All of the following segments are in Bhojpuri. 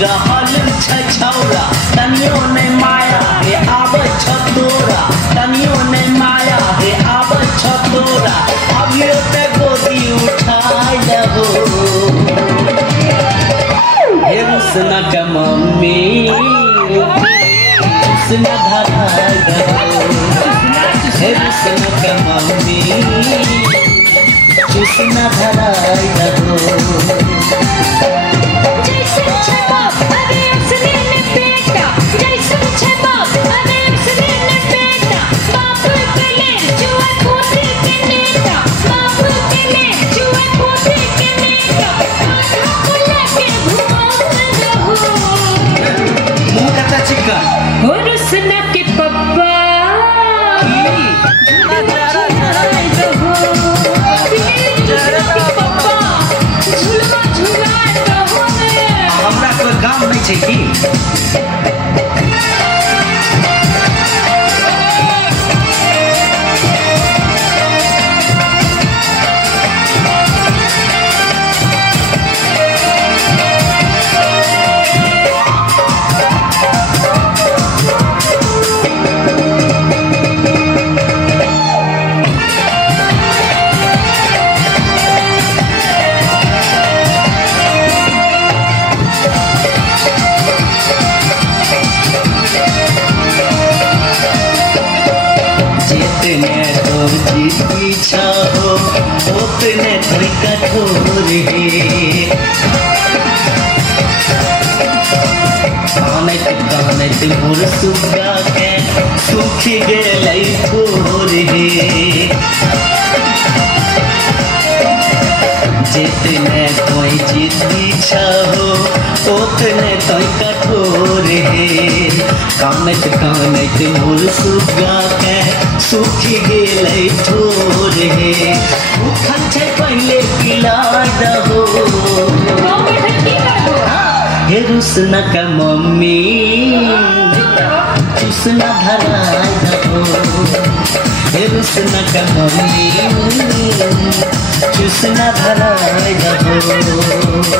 रहल छछौरा तनियो नहीं माया हे आबै छतोरा तनियो नहीं माया हे आबै छतोरा अभियो ते गोदी उठाई लहो हे रुसना का मम्मी रुसना धराई लहो हे रुसना का मम्मी रुसना धराई लहो काम नहीं चाहिए इच्छा हो उतने थोड़ी कठोर है कानत मोर सुगा के सूखी गेलै थोर है जितने कोई चीज इच्छा हो उतने तो कठोर है कानत मोर सुगा के सूखी गेलै थोर है उखन छै पहले पिला दहो हे रुसना का मम्मी रुसना धराई दहो हे रुसना का मम्मी रुसना धराई दहो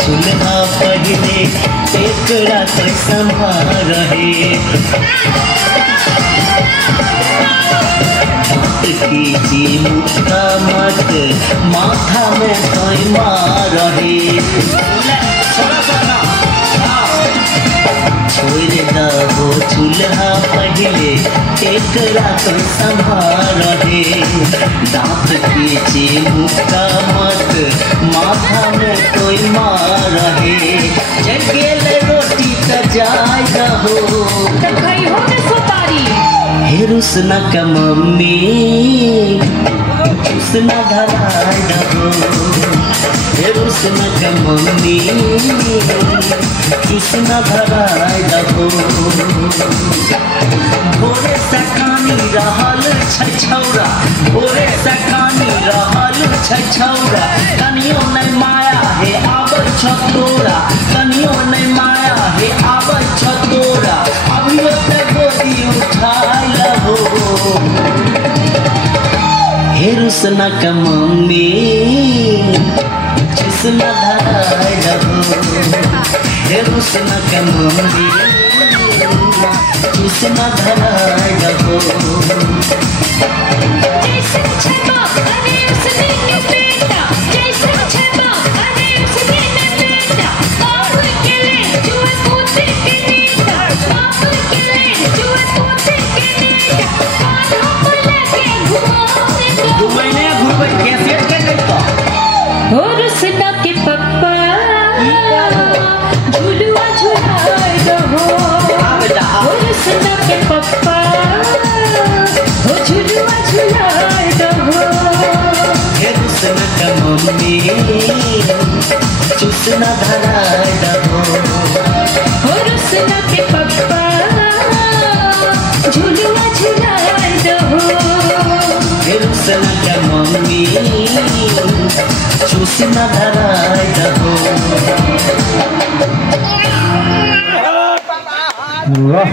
सुलहा पहले एकरा संभाल रहे की मुक्ता मत माथा में मार रहे छोड़ दो चूल्हा पहले एक रात संभार रे दांत खींचे मुक्का मत माथा में कोई मार रे जगेल रोटी का जाय हो हे रुसना का मम्मी रुसना धराय हो हे रुसना का मम्मी रुसना धराय हो भोरे सकानी रहल छछौरा भोरे सकानी रहल छछौरा कनियो नहीं माया हे आबै छतोरा कनियो नहीं माया हे आबै छतोरा अभियो ते गोदी उठाय लहो हे रुसना का मम्मी रुसना धराय लहो हे रुसना का मम्मी रुसना धराय लहो झुलुआ झुलाए दहो रुसना के पप्पा हो झुलुआ झुलाए दहो हे रुसना का मम्मी चुसना धराय दहो हो रुसना के पप्पा झुलुआ झुलाए दहो हे रुसना का मम्मी चुसना धराय दहो